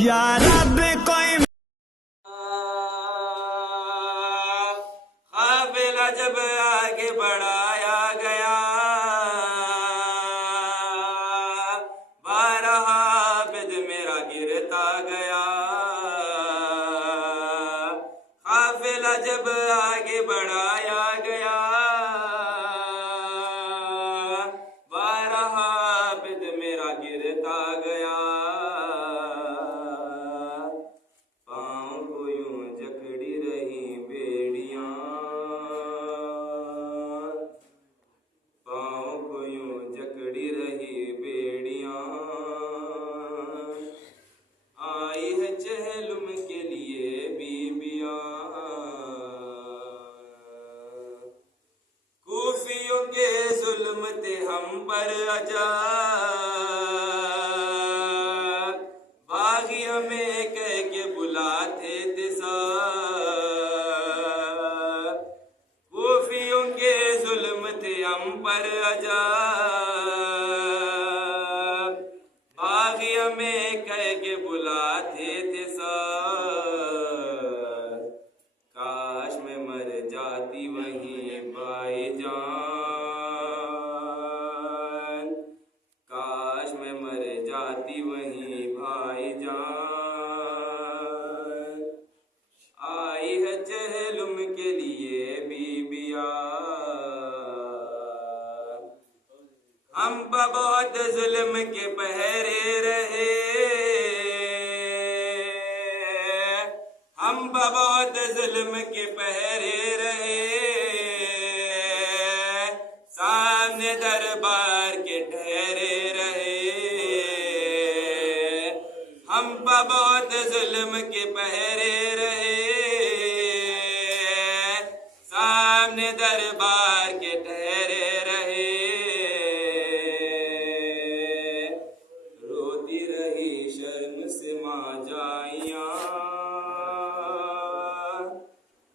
या रब कोई काफिला जब आगे बढ़ाया गया, बारह आबिद मेरा गिरता गया। काफिला जब आगे बढ़ाया गया, बारह आबिद मेरा गिरता गया। पाँव को यूं जकड़ी रही बेड़ियां, पाँव को यूं जकड़ी रही बेड़ियां। आई है चहलुम के लिए बीबियां, कूफियों के जुल्म थे हम पर अजा। बागी हमें कह के बुलाते थे सार, कूफियों के जुल्म थे हम पर अजा। बागी हमें कह के बुलाते थे सार। काश मैं मर जाती वहीं भाईजान, काश मैं मर जाती वहीं भाईजान। आई है चहलुम के लिए बीबियां, हम पर बहुत जुल्म के पहरे रहे, हम पर बहुत जुल्म के पहरे रहे। सामने दरबार के ठहरे रहे, हम पर बहुत जुल्म के पहरे रहे। सामने दरबार के ठहरे रहे। रोती रही शर्म से माँ जाइयां,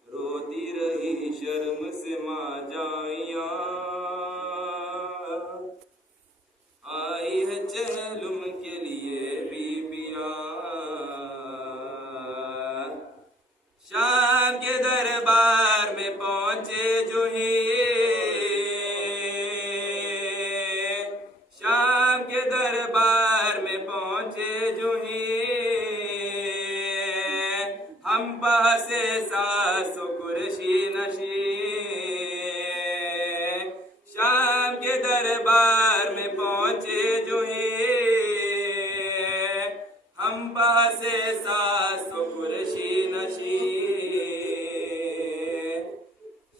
रोती रही शर्म से माँ जाइयां। आई है चहलुम के लिए बीबियां, शाम के दरबार में पहुंचे जो ही, शाम के दरबार में पहुंचे जो ही। हम पासे सासो कुर्सी नशी, शाम के दरबार में पहुंचे जो ही। हम पासे सासो कुर्सी नशी,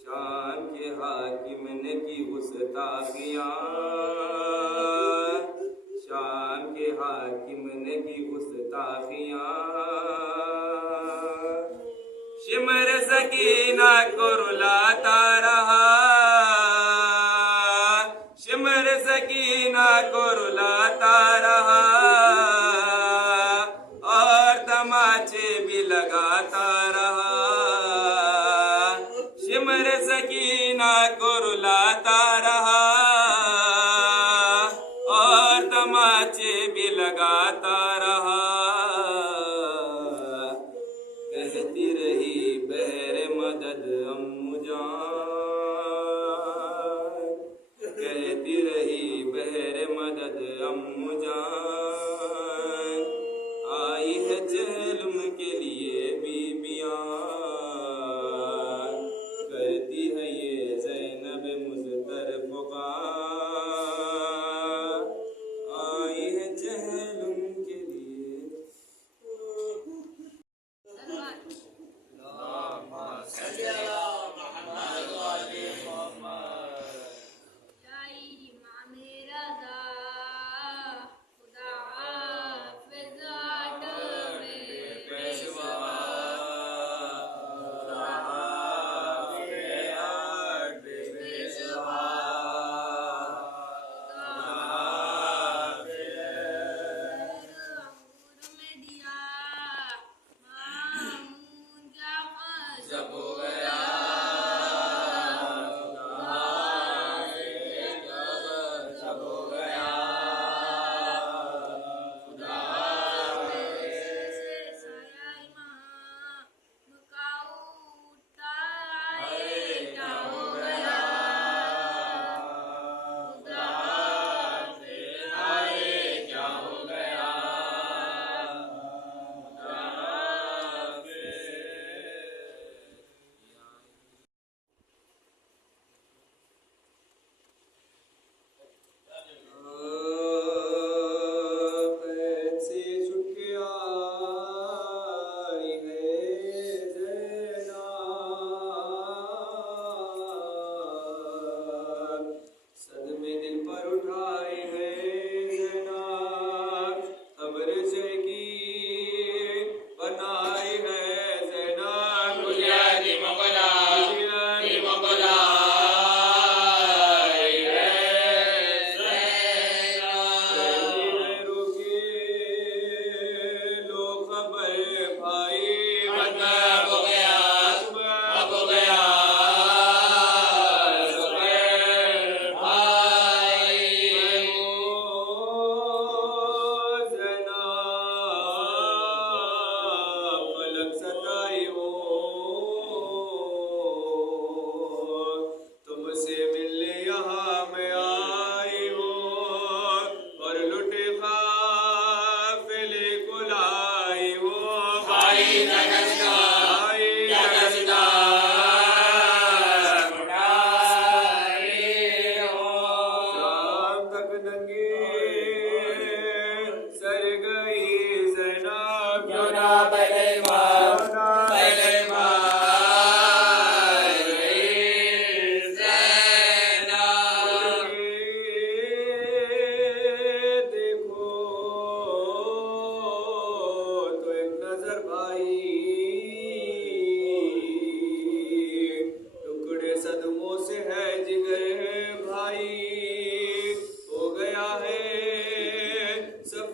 शाम के हाकिम ने की गुस्ताखियां, शाम के हाकिम ने की गुस्ताखियां। शिमर सकीना को रुलाता रहा, शिमर सकीना को रुलाता रहा। और तमाचे भी लगाता रहा, शिमर सकीना को रुलाता रहा। और तमाचे भी लगाता रहा। कहती रही बहरे मदद अम्मू जान, कहती रही बहरे मदद अम्मू जान। आई है चहलुम के लिए बीबियां, करती है ये ज़ैनब मुज़्तर पुकार। आई है चहलुम के लिए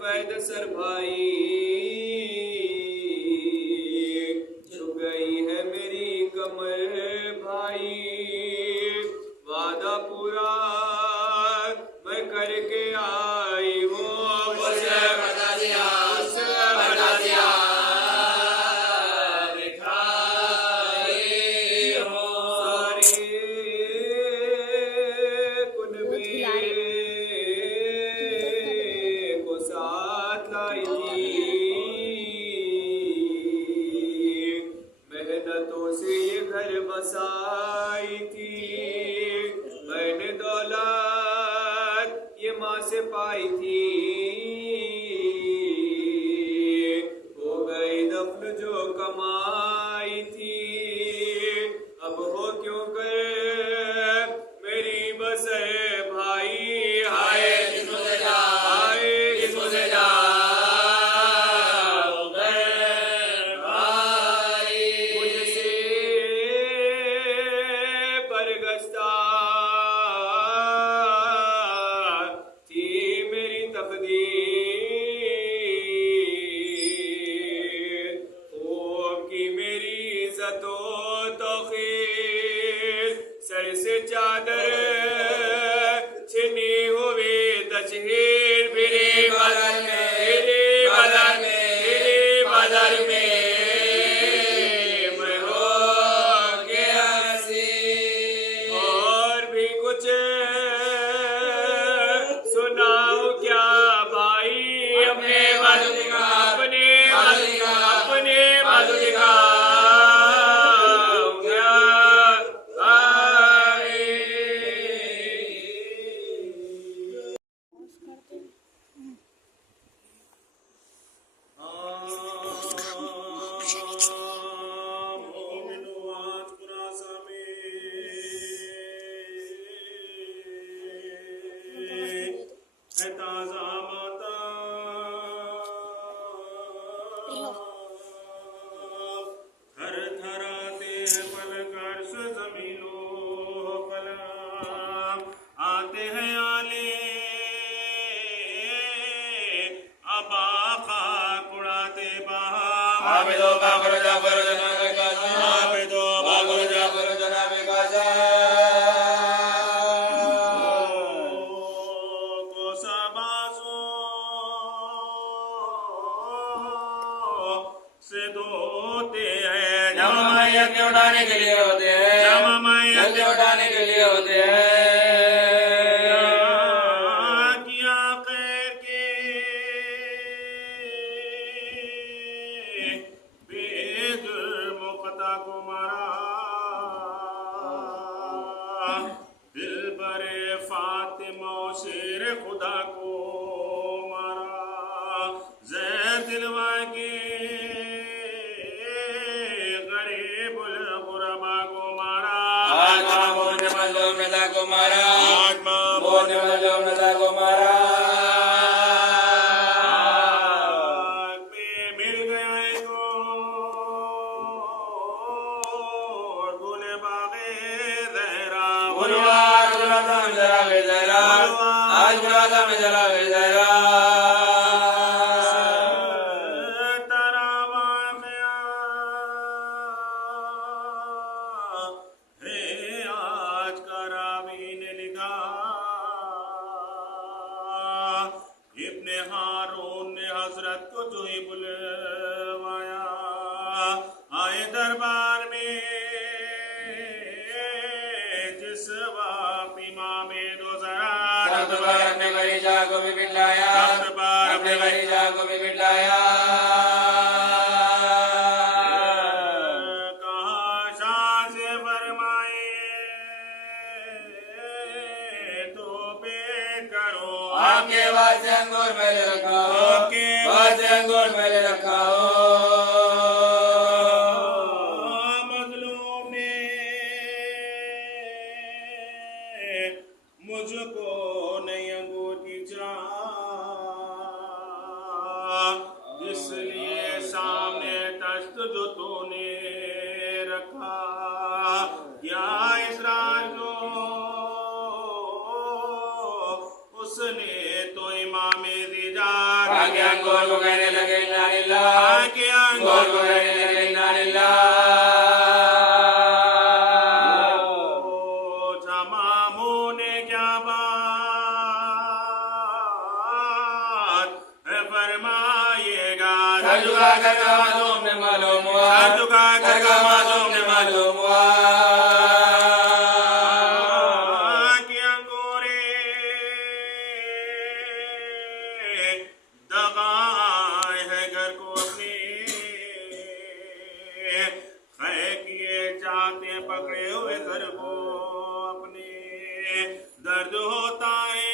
सफेद सर भाई, झुक गई है मेरी कमर भाई। वादा पूरा मैं करके आई हूँ, मुझे बता दिया, बता दिया दिखाई हो। सारे कुनबे को साथ लाई थी, मेहनतों से ये घर बसाई थी। मैंने दौलत ये माँ से पाई थी, हो गई दफन जो कमाई थी। अब हो क्यों कर मेरी बस भाई, हाय जिस्म से जा, हाय जिस्म से जा भाई। मुझसे बरगश्ता थी मेरी तकदीर, खूब की मेरी इज्जतो तौखीर। सर से चादर छिनी हुई तशहीर, मेरे बदन में, मेरे बदन में, मेरे बदन में मैं हो गया हसीन। और भी कुछ सुनाओ क्या भाई, अपने बाजू दिखा, अपने बाजू दिखा, अपने बाजू दिखा क्या भाई। ताजा माता थर थराते हैं पलक अर्श ज़मीनो कलाम, आते हैं आले अबा खाक उड़ाते बहार। आबिदो बाबर जाफर जनाब काज़ा, आबिदो बाबर जाफर जनाब काज़ा। से धोते हैं, जमा मैयत के उठाने के लिए होते हैं, जमा मैयत के उठाने के लिए होते हैं। किया खैर के बेजुर्म मुक़ता को मारा, दिल बरे फातिमा शेर खुदा को मारा। ज़ैद दिलवा के को मारा, बोने मजलूम को मारा। में मिल गया है तो गुले बागे ज़हरा, गुलवार गुलाता में जरा गे ज़हरा, आज गुलाता में जरा गे ज़हरा। इब्ने हारून ने हजरत को जो ही बुलवाया, आए दरबार में जिस वक्त इमाम दोज़रा। अपने भरीजा को भी बिठाया, अपने भरीजा को भी बिठाया। कहा शाह से फरमाए तो पेट करो, आपके वास्ते अंगूर मैंने रखा हो, आपके वास्ते अंगूर मैंने रखा हो। मजलूम ने मुझको नहीं अंगूर की चाह, इसलिए सामने तश्त जो तूने रखा, या इसरार जो उसने तो इमाम दिजार आंखें गोर को कहने लगे इन्ना लिल्लाह, आंखें गोर को कहने लगे इन्ना लिल्लाह। तमामों ने क्या बात फरमाइएगा, सर झुका कर मासूम ने मालूम हुआ, सर झुका कर मासूम ने मालूम हुआ। पकड़े हुए सर को अपने दर्द होता है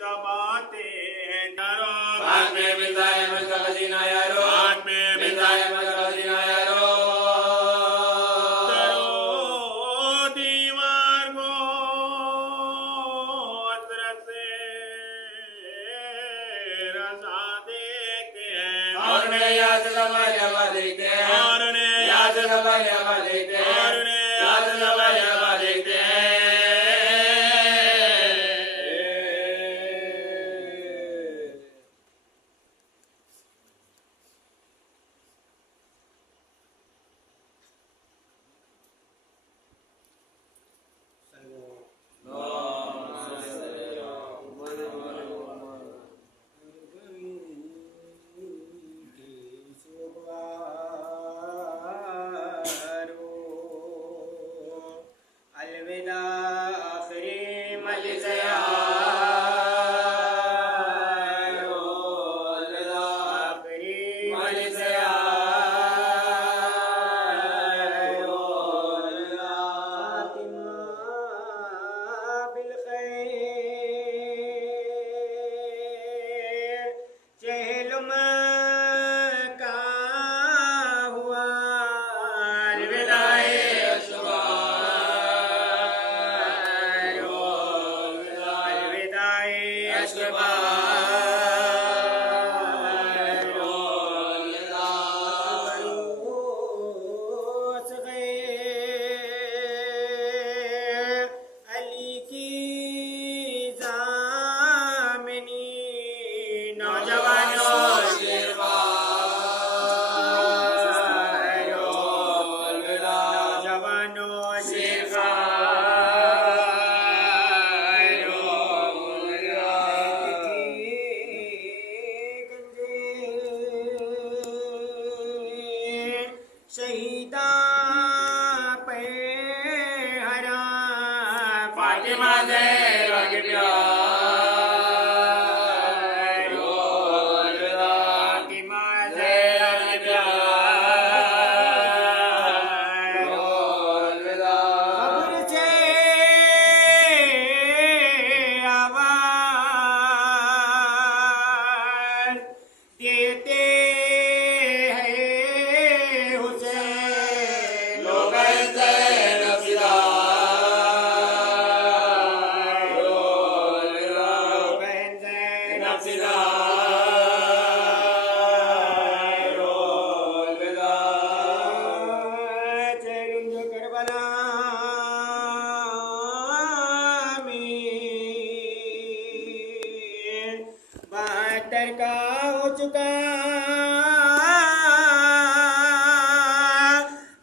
दबाते डरो, हाथ में मिलता है मगर खजीना यारो, हाथ में मिलता है मगर खजीना यारो। डरो दीवार को हसरत से रजा देखते हैं, और ने याद लगा देखते हैं, और ने याद लगा देखते हैं, और ने याद लगा देखते हैं। अलविदा आखिरी मजलिस आयो, अलविदा आखिरी मजलिस आयो, अलविदा फातिमा बिलखैर, चहलुमा का हुआ अलविदाए शहीदा पे हरा फातिमा दे रंग प्यार, फातिमा दे रंग प्यार, खबर से आवाज देते बहत्तर का हो चुका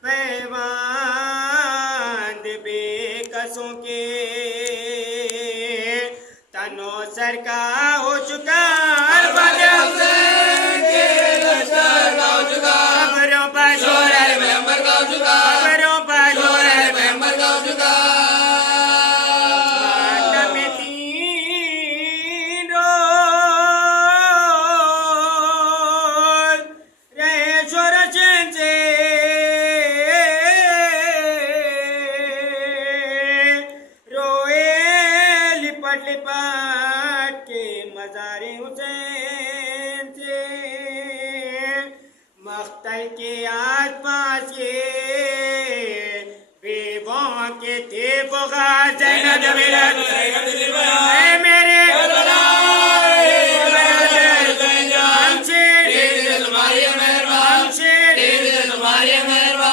पैबंद बेकसों के, तनो सर का हो चुका खबरों पर शोर है मेंबर का हो चुका, खबरों पर शोर है मेंबर का हो चुका। लिपट के मज़ारे हुसैन से मख्तल के आसपास ये बेवों के थे बुग़ार ज़ैनब मेरे हमसे तुम्हारी मेहरबानी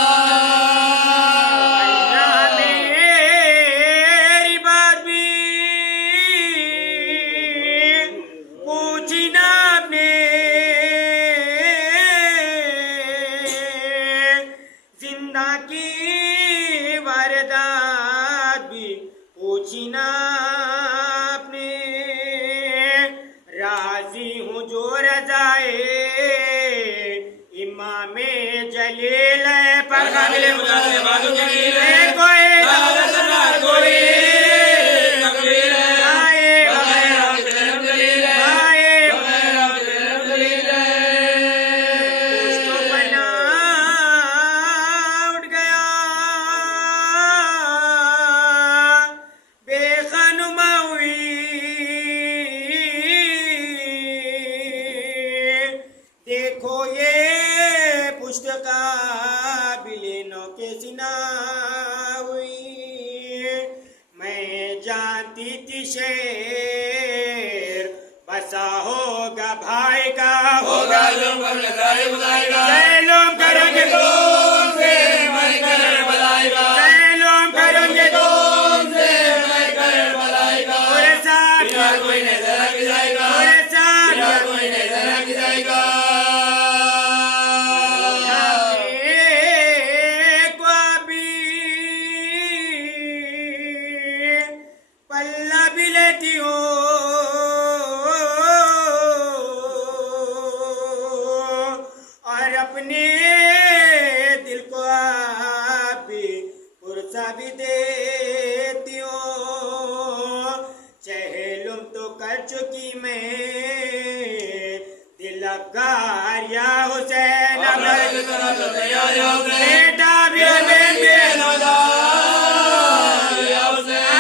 पुष्ट काबिलिनों के सिना हुई। मैं जानती थी शेर बसा होगा भाई का, होगा लोम बुलाएगा, लोम करेंगे तुमसे मैं कर बुलाएगा, लोम करेंगे तुमसे मैं कर बुलाएगा। पूरे साथ बिना कोई नजर लग जाएगा, पूरे साथ बिना कोई नजर लग जाएगा। पल्ला भी लेती हो और अपने दिल को आप भी पुरसा भी देती हो। चहलुम तो कर चुकी मैं दिल अफगार या हुसैन, बेटा भी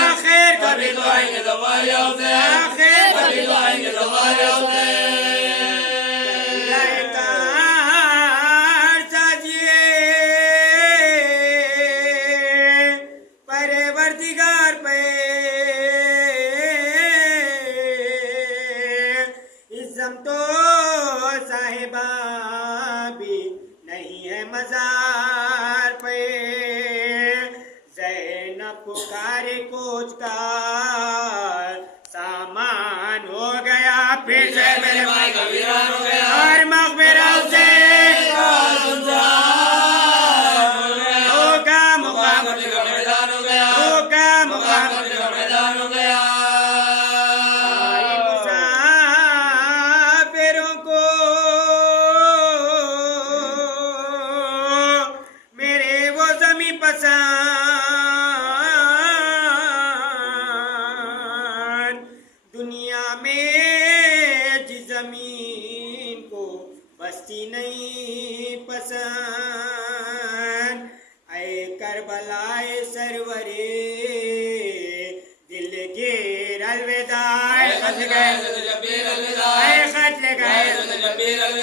आखिर कभी तो आएंगे दोबारा, आखिर कभी तो आएंगे दोबारा। परवरदिगार पे इज़्ज़म तो साहिबा भी नहीं है मज़ार पे। ज़ैनब पुकारे कोच का सामान हो गया, फिर से मेरे भाई का वीरान हो गया और मग़फ़िरत से होगा मुक़ाबले का मैदान हो गया, होगा मुक़ाबले का मैदान हो गया। मुसाफिरों को मेरे वो ज़मीं पसंद, दुनिया में जिस ज़मीन को बस्ती नहीं पसंद। ऐ करबलाए सरवरे दिल गिर अलविदा, खत गए ऐ खत लगाए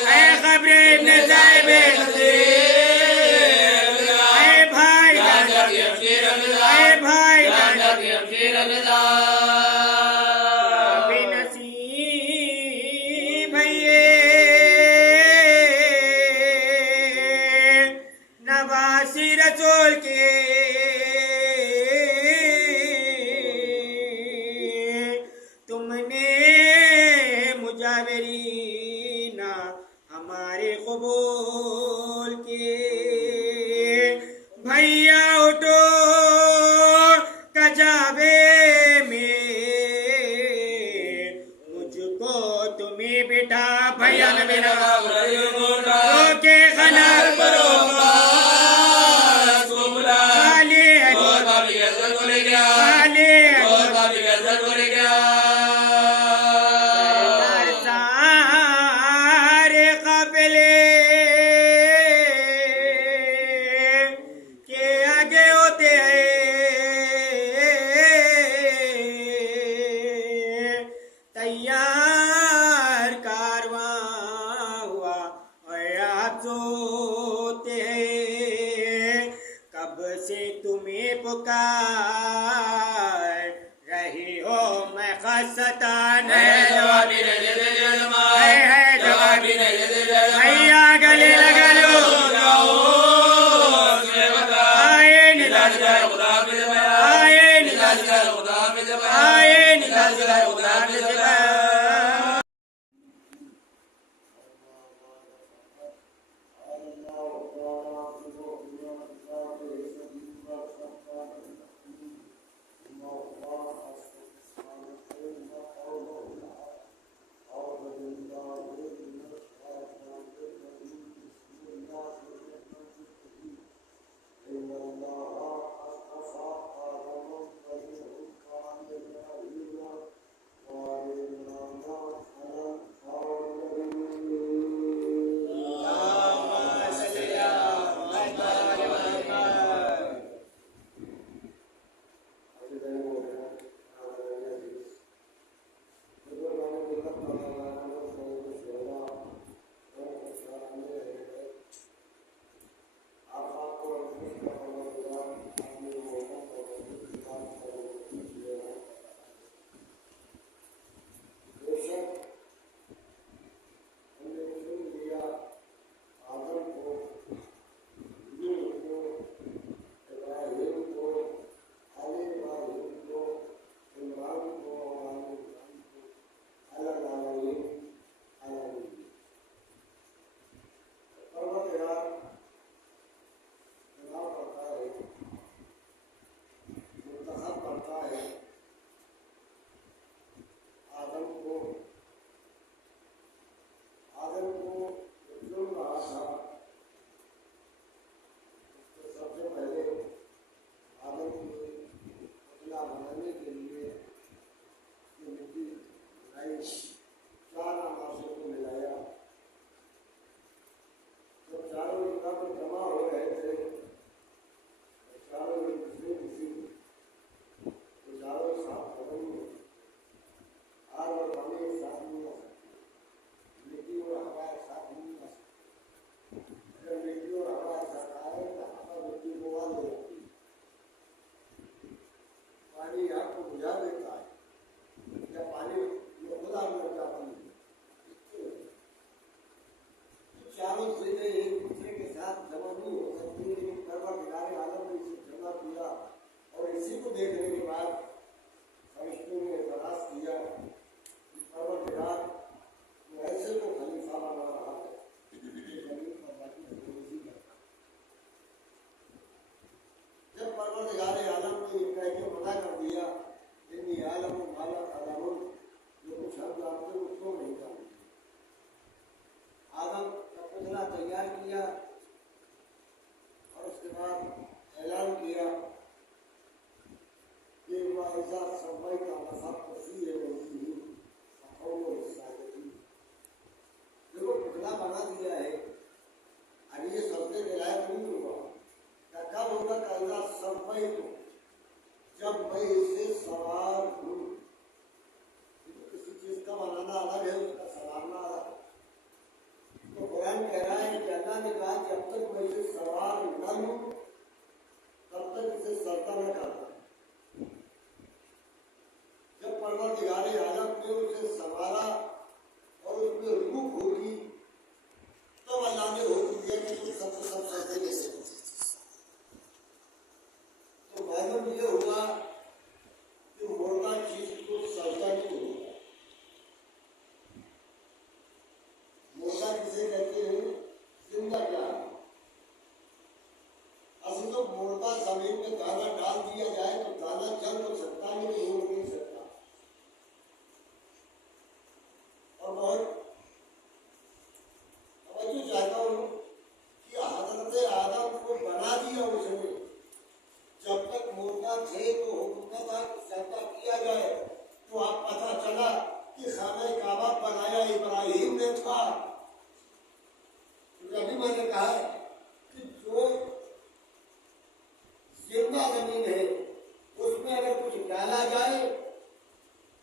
ऐ खबरे इब्न साहिब ऐ भाई ऐ भाई बेनसीब भैये नवासी रसूल के तुमने मुजावरीना हमारे कबूल के। भैया उठो कजाबे में मुझको तुम्हें बेटा भैया ने मेरा रोके खना सारे काफिले के आगे होते हैं, तैयार कारवां हुआ और आप सोते हैं। कब से तुम्हें पुकार रही हो मैं खस्तान है, जवाबी नहीं दे है जवाबी नहीं दे भैया गले लगा लो आए निकाल खुदा आए निकाल खुदा आए निकाल खुदा। रूख होगी तो अल्लाह ने हुक्म दिया कि तुम सबसे सब सजदे में से तो मालूम ये हुआ कि मुर्दा चीज को सजदा नहीं होगा। मुर्दा किसे कहते हैं? जिंदा क्या है? असल तो मुर्दा जमीन में दाना डाल दिया जाए तो दाना जल तो सकता है लेकिन उड़ नहीं सकता। और बहुत तवज्जो चाहता हूँ कि हजरत आदम को बना दिया उसने, जब तक मुर्दा थे तो हुक्म था सजदा किया जाए, तो आप पता चला कि खाना काबा बनाया इब्राहिम ने था। अभी मैंने कहा कि जो जिंदा जमीन है उसमें अगर कुछ डाला जाए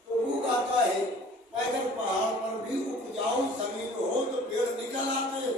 तो रूख आता है। पैदल पहाड़ पर भी उपजाऊ जमीन हो तो पेड़ निकल आते हैं।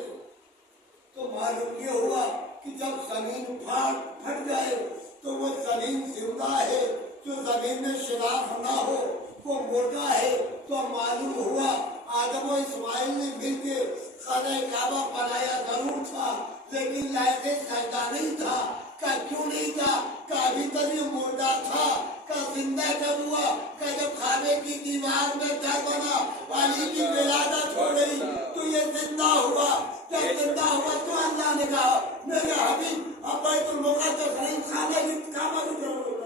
तो मालूम ये हुआ कि जब जमीन फट जाए तो वो जमीन जिंदा है, जो जमीन में शिराफ ना हो वो मुर्दा है। तो मालूम हुआ आदम और इस्माइल ने मिलकर खाना काबा बनाया जरूर था लेकिन लायके सजदा नहीं था। का क्यों नहीं था? का अभी तक ये मुर्दा था। का जिंदा कब हुआ? का जब खाने की दीवार में दर बना, वाली की विलादत हो गई तो ये जिंदा हुआ। जब जिंदा हुआ तो अल्लाह ने कहा मेरे हबीब अब बैतुल मुक़द्दस नहीं खाने की काबा की जरूरत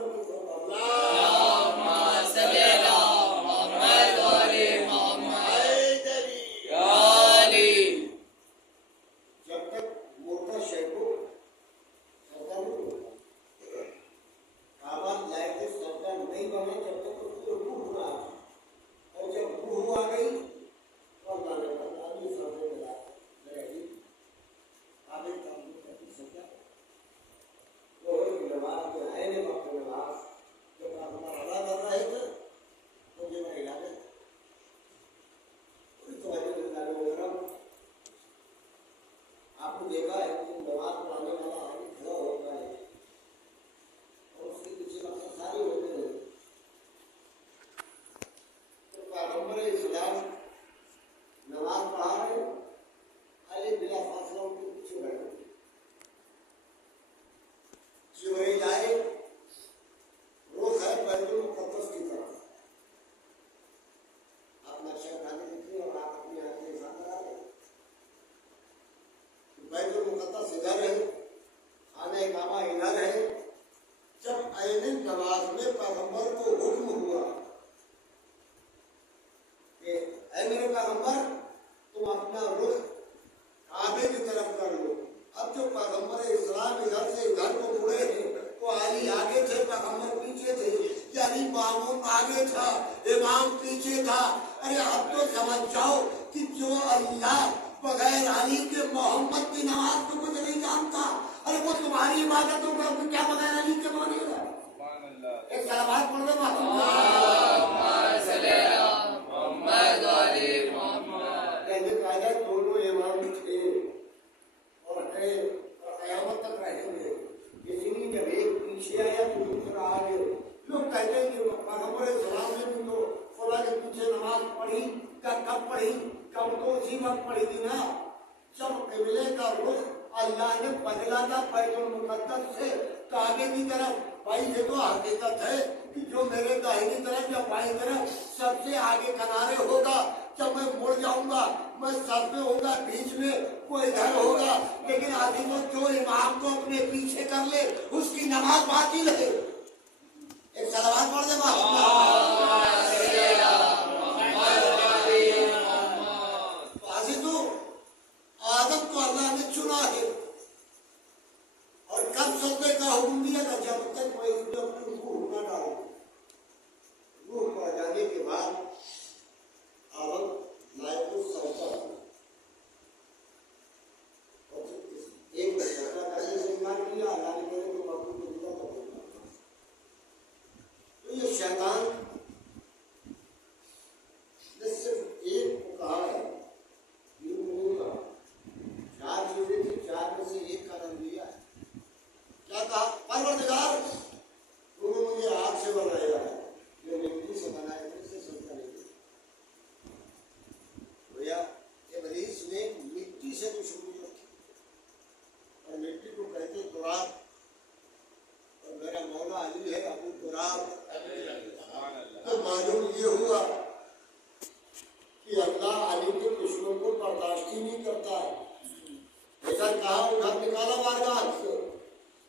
कहा उठा निकाला बारगाह से।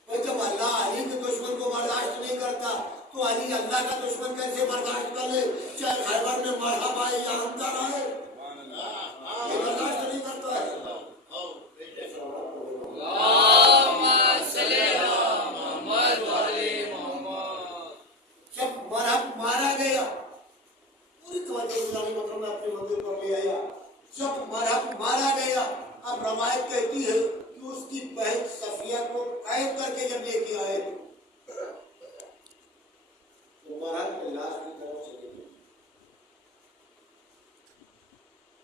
तो जब अल्लाह अली के दुश्मन को बर्दाश्त नहीं करता तो अली अल्लाह का दुश्मन कैसे बर्दाश्त कर ले, चाहे खैबर में मरहबा है या हमदर है, ये बर्दाश्त नहीं करता है। जब मरहब मारा गया, पूरी तवज्जो इस्लामी मतलब मैं अपने मंदिर पर ले आया, जब मरहब मारा गया, अब रवायत कहती है कि उसकी बहन सफिया को कैद करके जब लेके आए तो मरहब की लाश की तरफ चले गए।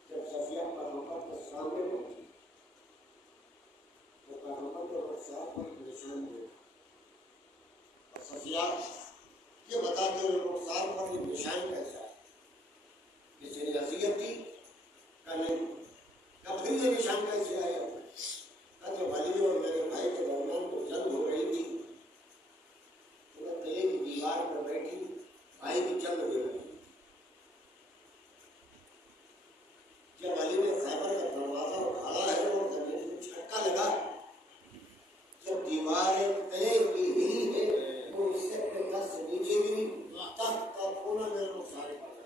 जब सफिया पैगंबर के सामने पहुंची तो पैगंबर के रुखसार पर निशान हुए और सफिया ये बताते हुए रुखसार पर ये निशान कैसा है, किसी ने अज़ियत की का नहीं, तब फिर ये निशान कैसे आया। जब अली और मेरे भाई के दरमियान को जंग हो रही थी तो मैं किले की दीवार पर बैठी भाई की जंग दे रही थी। जब अली ने खैबर का दरवाजा उखाड़ा है और जमीन में झटका लगा, जब दीवार किले की हिली है तो इससे अपने दस से नीचे गिरी, तख्त का कोना मेरे नुकसान पड़ गया।